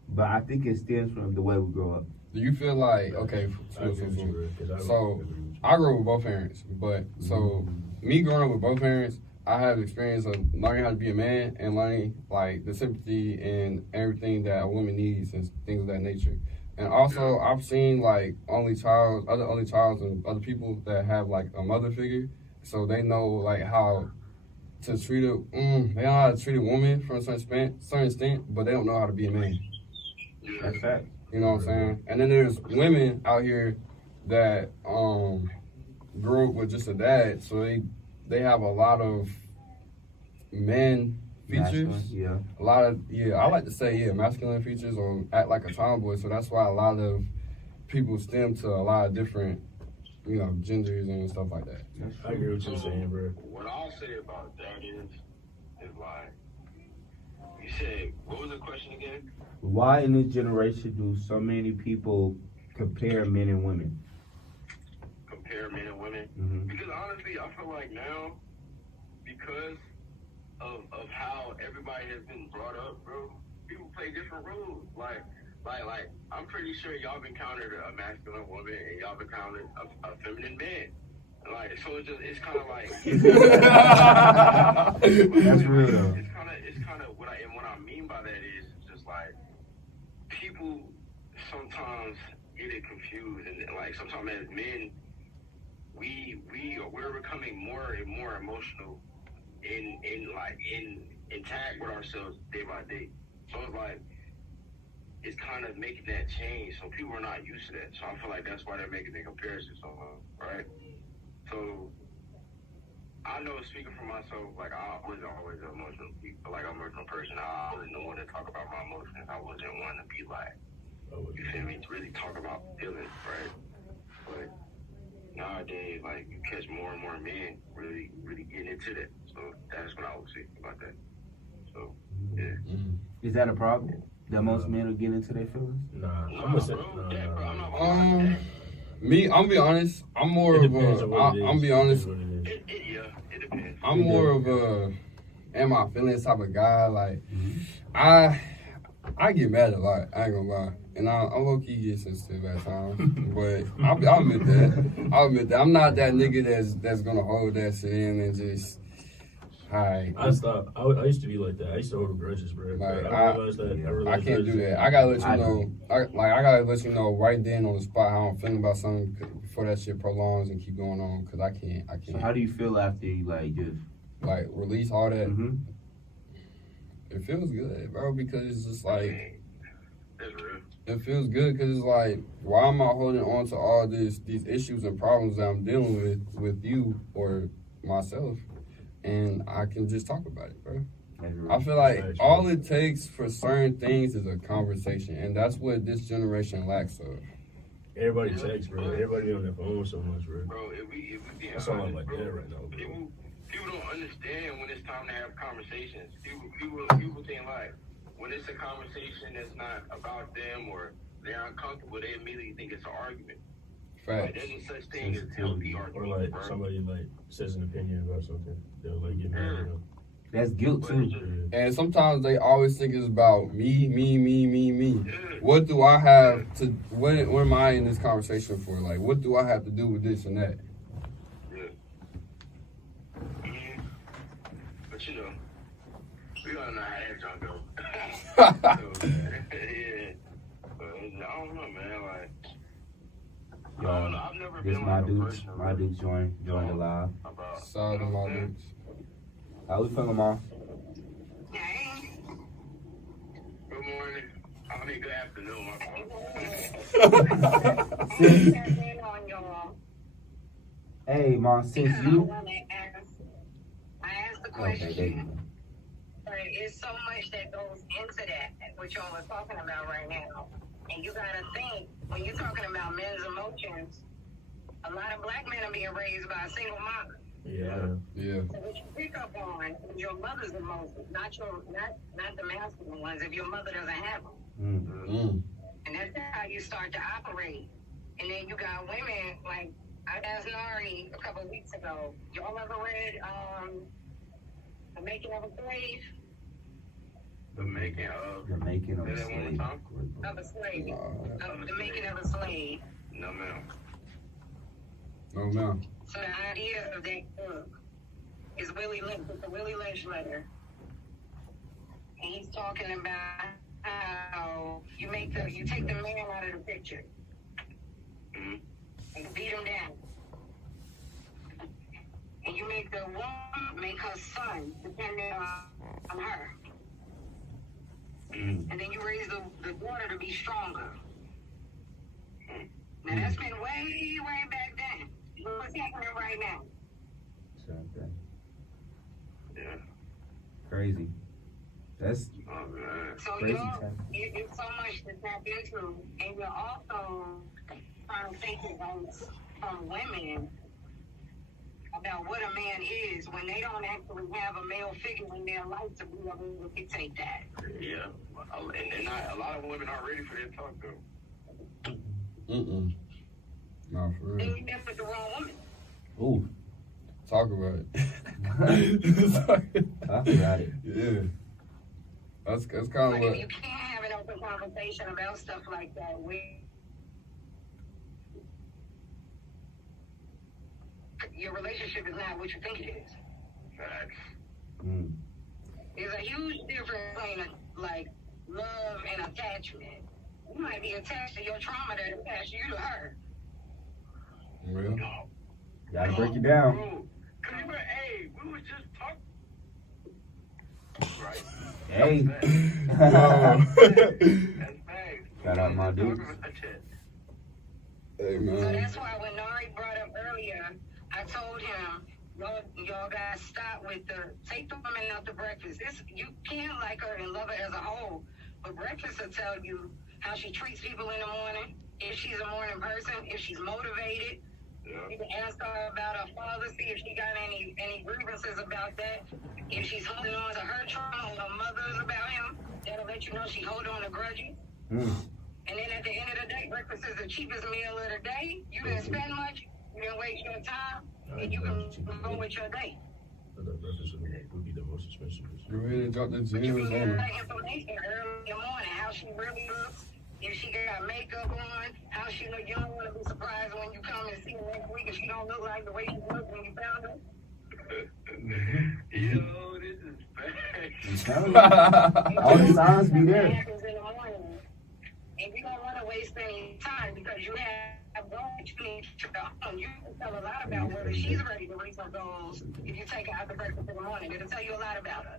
But I think it stems from the way we grow up. Do you feel like, okay, I agree with you, bro, 'cause I so agree with you. I grew up with both parents, but so me growing up with both parents, I had the experience of learning how to be a man and learning like the sympathy and everything that a woman needs and things of that nature. And also, I've seen like other only childs, and other people that have like a mother figure, so they know like how to treat a. They know how to treat a woman from a certain extent, but they don't know how to be a man. That's fact. You know what I'm saying? And then there's women out here that grew up with just a dad, so they have a lot of men features. Masculine, yeah. A lot of I like to say masculine features or act like a tomboy. So that's why a lot of people stem to a lot of different, genders and stuff like that. I agree with you saying, bro. What I'll say about that is like, you said, what was the question again? Why in this generation do so many people compare men and women? Compare men and women? Mm-hmm. Because honestly, I feel like now, because of how everybody has been brought up, bro, people play different roles. Like, I'm pretty sure y'all have encountered a masculine woman and y'all have encountered a feminine man. Like, so it's kind of like. That's real though. It's kind of what I mean by that is just like, people sometimes get it confused, and like sometimes as men, we're becoming more and more emotional in tag with ourselves day by day. So it's like, it's kind of making that change. So people are not used to that. So I feel like that's why they're making the comparison so long, right? So I know, speaking for myself, like I was always an emotional person. I wasn't the one to talk about my emotions. I wasn't one to be like, you feel me, to really talk about feelings, right? But nowadays, like, you catch more and more men really, really getting into that. So that's what I would say about that. So, yeah. Is that a problem? That most men are getting into their feelings? Nah, No, I'm gonna say, bro, that, bro, I'm not nah. gonna lie. Me, I'm gonna be honest. I'm more It of depends on what it is. I'm be honest. It depends what it is. It depends. I'm more of a am I feeling type of guy. Like, I get mad a lot. I ain't gonna lie, and I low key get sensitive at times. But I'll admit that. I'll admit that I'm not that nigga that's gonna hold that shit in and just. Alright. I stopped. I used to be like that. I used to hold grudges, bro. Like, I realized that. I can't do that. I gotta let you know. I gotta let you know right then on the spot how I'm feeling about something before that shit prolongs and keep going on. Cause I can't. So how do you feel after you like just? Like release all that. Mm-hmm. It feels good, bro. Because it's just like That's real. it feels good. Cause it's like, why am I holding on to all these issues and problems that I'm dealing with you or myself? And I can just talk about it, bro. I feel like all it takes for certain things is a conversation, and that's what this generation lacks of. Everybody texts, bro. Everybody on their phone so much, bro. Bro, if we being That's all I'm honest, like bro, that right now, bro. people don't understand when it's time to have conversations. People think like, when it's a conversation that's not about them or they're uncomfortable, they immediately think it's an argument. Like, Facts. there's no such thing as healthy Or argument, like bro. somebody like says an opinion about something, they'll like get mad at them. That's guilt But too. it's just- And sometimes they always think it's about me. yeah. What do I have to? What am I in this conversation for? Like, what do I have to do with this and that? Yeah. But you know, we gotta know how that junk go. So, yeah. But I don't know, man. Like, I don't know. I've never This been my like a dudes. person My dudes join the live. about. Solid in my dudes. How we feeling, Mom? Good morning. I mean, good afternoon, my fault. Hey, Mom, since you. I asked the Okay, question, there you go. but it's so much that goes into that, what y'all are talking about right now. And you gotta think, when you're talking about men's emotions, a lot of black men are being raised by a single mom. Yeah. Yeah. So what you pick up on is your mother's emotions, not the masculine ones, if your mother doesn't have them. Mm. And that's how you start to operate. And then you got women, like I asked Nari a couple of weeks ago, y'all ever read The Making of a Slave? The making of. The making of Say a that one more slave. time? Of a slave. Nah, Of The Making of a Slave. No, ma'am. no man. So the idea of that book is Willie Lynch, it's a Willie Lynch letter. And he's talking about how you take the man out of the picture Mhm. and beat him down. And you make the woman make her son dependent on her. Mm. And then you raise the daughter to be stronger. Now that's been way back then. What's happening right now? Okay. Yeah. Crazy. That's Oh man. So Crazy y'all, time. it's so much to tap into, and you're also trying to take advice from women about what a man is when they don't actually have a male figure in their life to be able to dictate that. Yeah. And a lot of women aren't ready for that talk though. Mm-mm. No, for Then real. you met with the wrong woman. ooh. Talk about it. Talk about it. Yeah. That's kind of But if what. you can't have an open conversation about stuff like that, your relationship is not what you think it is. Facts. Mm. There's a huge difference between like love and attachment. You might be attached to your trauma that attached you to her. Real. No. Gotta break it down. Bro, cause hey, we was just talking. Right. Hey. That's facts. Shout out my dudes. Hey So man. that's why when Nari brought up earlier, I told him, y'all guys stop with take the woman out to breakfast. You can't like her and love her as a whole, but breakfast will tell you how she treats people in the morning, if she's a morning person, if she's motivated. Yeah. You can ask her about her father, see if she got any grievances about that. If she's holding on to her trauma or her mother's about him, that'll let you know she hold on to grudges. Mm. And then at the end of the day, breakfast is the cheapest meal of the day. You didn't spend much, you didn't waste your time, and you can go with your day. I thought breakfast would be the most expensive. Go ahead and drop the But you gems can get on her. that information early in the morning, how she really looks, if she got makeup on, how she look. You don't want to be surprised when you come and see her next week if she don't look like the way she looked when you found her. Yo, this is facts. All the signs be That there. happens in the morning. And you don't want to waste any time because you have goals you need to go. You can tell a lot about whether she's ready to reach her goals if you take her out to breakfast in the morning. It'll tell you a lot about her.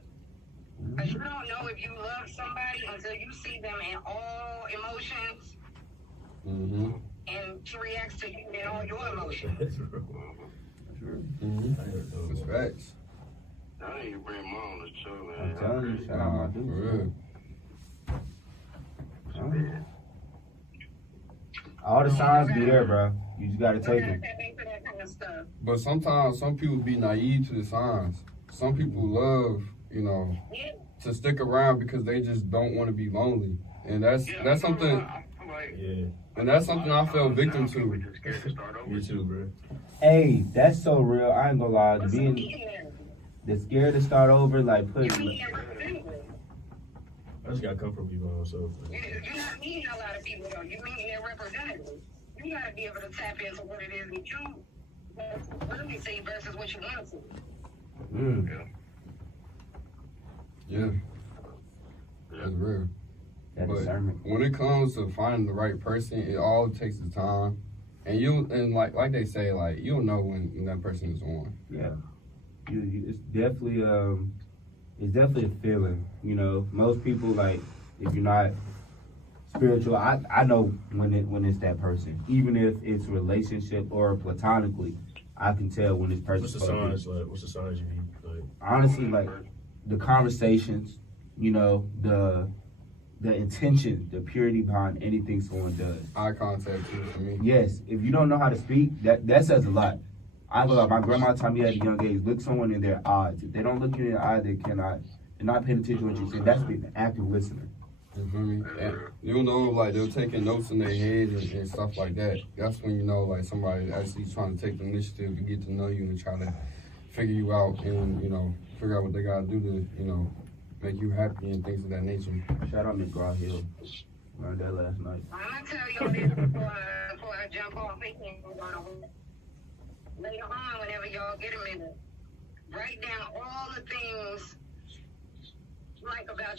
Because you don't know if you love somebody until you see them in all emotions Mm-hmm. and she reacts to you in all your emotions. Mm-hmm. That's facts. I need to bring mom on the show, I'm man. telling you, shout out my For dudes. real. All the signs be there, bro. You just gotta You take gotta them. tap into that kind of stuff. But sometimes some people be naive to the signs. Some people love, Yeah. to stick around because they just don't want to be lonely. And that's something, I feel like Yeah, and that's something I fell victim people to. just scared to start over. me too, bro. Hey, that's so real. I ain't gonna lie. What's Being the scared to start over, like You putting. meet representative. I just got comfortable by myself. You're not meeting a lot of people though. You're meeting their representatives. You gotta be able to tap into what it is that you really see versus what you want to see. Mm, Yeah, that's real. that But discernment. when it comes to finding the right person, it all takes is time. And like they say, like you'll know when that person is on. Yeah. It's definitely a feeling. Most people, like, if you're not spiritual, I know when it's that person. Even if it's relationship or platonically, I can tell when this person's What's the signs like? What's the signs you need? Like, honestly, like the conversations, the intention, the purity behind anything someone does. Eye contact too for me. Yes, if you don't know how to speak, that says a lot. I go like my grandma taught me at a young age, look someone in their eyes. If they don't look you in their eye, they're not paying attention to what you're saying. That's being an active listener. You feel me? And you'll know like they're taking notes in their head and stuff like that. That's when you know like somebody actually trying to take the initiative to get to know you and try to figure you out and figure out what they gotta do to make you happy and things of that nature. Shout out Miss Graw Hill. Learned that last night. I'm gonna tell y'all this before I jump off. Later on, whenever y'all get a minute, write down all the things like about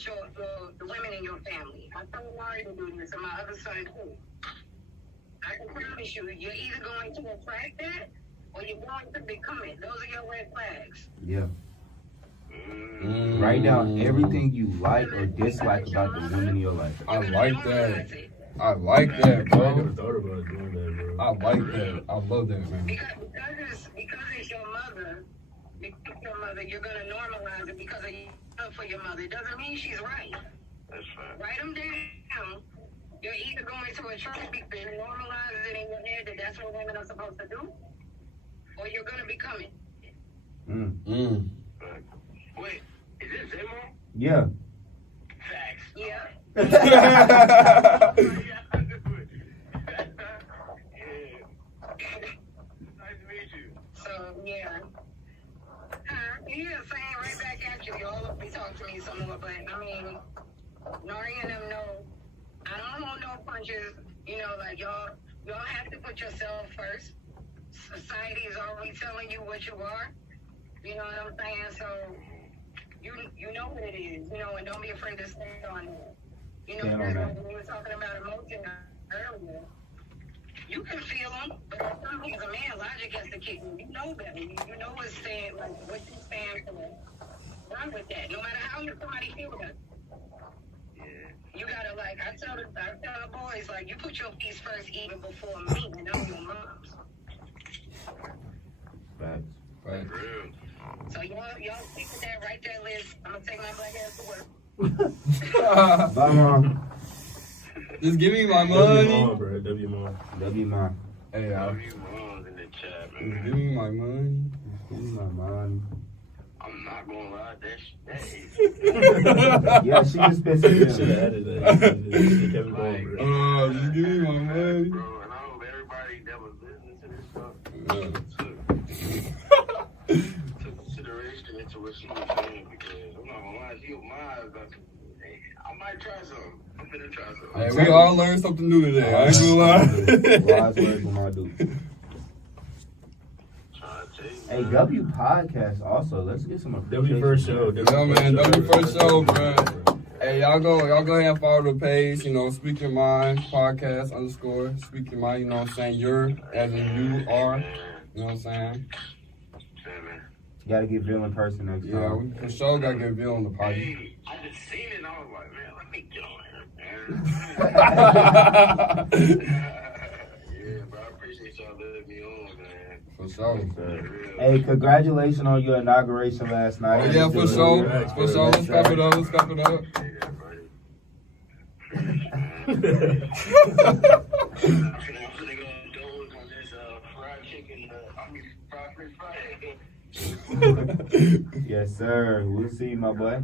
the women in your family. I told Mari to do this, and my other son too. I can promise you, you're either going to attract that or you're going to become it. Those are your red flags. Yeah. Write down everything you like or dislike about the women in your life. I You're gonna like that. normalize it. I like that, I never bro. thought about doing that, bro. I like that. I love that, man. Because it's your mother, you're gonna normalize it because of your love for your mother. It doesn't mean she's right. That's fine. Write them down. You're either going to attract because you normalize it in your head that that's what women are supposed to do, or you're gonna become it. Wait, is this Zemo? Yeah. Facts. Yeah. Yeah. Nice to meet you. So yeah. Yeah, saying right back at you. Y'all will be talking to me some more, but I mean, Nari and them know I don't hold no punches. You know, like y'all have to put yourself first. Society is always telling you what you are. You know what I'm saying? So you know what it is. You know, and don't be afraid to stand on it. You know, Stand on that. when we were talking about emotion earlier, you can feel them, but as a man, logic has to kick in. You know better. You know what's saying, like what you stand for. Run with that. No matter how somebody feels about it. You gotta I tell the boys, like you put your piece first even before me, and I'm your mom's. Facts. Right. Real. So y'all stick with that, write that list. I'm gonna take my black ass to work. Bye, Mom. Just give me my W money. Mom, bro. W Mom. W Mom. Hey, Love you moms in the chat, just man. give me my money. Give me my money. I'm not gonna lie, that is. Yeah, she just spent some Should have time. added that. Just kept it going, bro. Just give me my money. Bro, and I hope everybody that was listening to this stuff took consideration into what she was saying, because I'm not gonna lie, she was mine. I might try something. I'm finna try something. Hey, we all learned something new today. I ain't gonna lie. Wise words from my dude. Trying to tell you, Hey, man. W Podcast also. Let's get some W first show. Yeah, man, W first show, bro. Hey, y'all go ahead and follow the page, you know, Speak Your Mind podcast _ Speak Your Mind, you know what I'm saying? You're as in you are, you know what I'm saying? Yeah, man. You gotta get Bill in person next Yeah, time. we for sure gotta get Bill on the party. Hey, I just seen it and I was like, man, let me get on here, man. Yeah, bro, I appreciate y'all letting me on, man. For sure. Real. Hey, congratulations on your inauguration last night. Oh, yeah, for sure. Congrats, For sure. Let's clap it up. Let's clap it up. Yeah, buddy. I'm finna go indulge on this fried chicken, fried fish Friday. Yes, sir. We'll see you, my boy.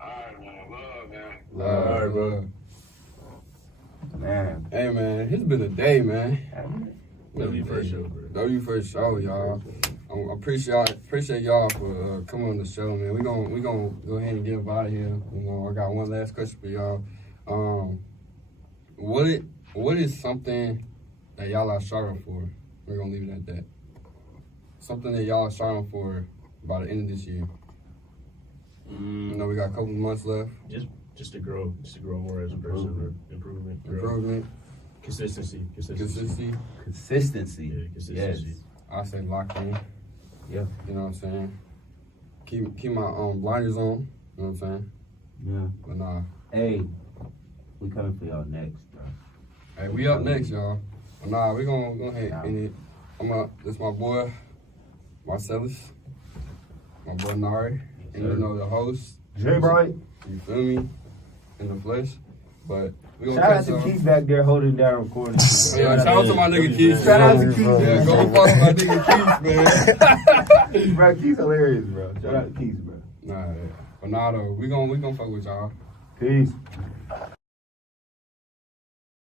Alright, man. Love, man. Love. All right, bro. Man. Hey, man, it's been a day, man. W first show, bro. W first show, y'all. I appreciate y'all for coming on the show, man. We gonna go ahead and get out of here. You know, I got one last question for y'all. What is something that y'all are striving for? We're gonna leave it at that. Something that y'all are striving for by the end of this year. You know, we got a couple months left. Just to grow more as a person, bro. Improvement. Grow. Improvement, Consistency. consistency. Consistency. Yeah, consistency. Yes. I say lock in. Yeah. You know what I'm saying? Keep my blinders on. You know what I'm saying? Yeah. But nah. Hey, we coming for y'all next, bro. Hey, we up next, y'all. But nah, we gonna go ahead and it. This my boy, Marcellus. My boy Nari. And you know the host. J Bright. You feel me? In the flesh. But we gonna Shout out catch to y'all. Keith back there holding down recording. Yeah, shout out to my nigga Keith. Shout out to Keith. Yeah, go follow my nigga Keith, man. Bro, Keith's hilarious, bro. Shout out to Keith, bro. Nah, yeah. But nah, though, we gonna fuck with y'all. Peace.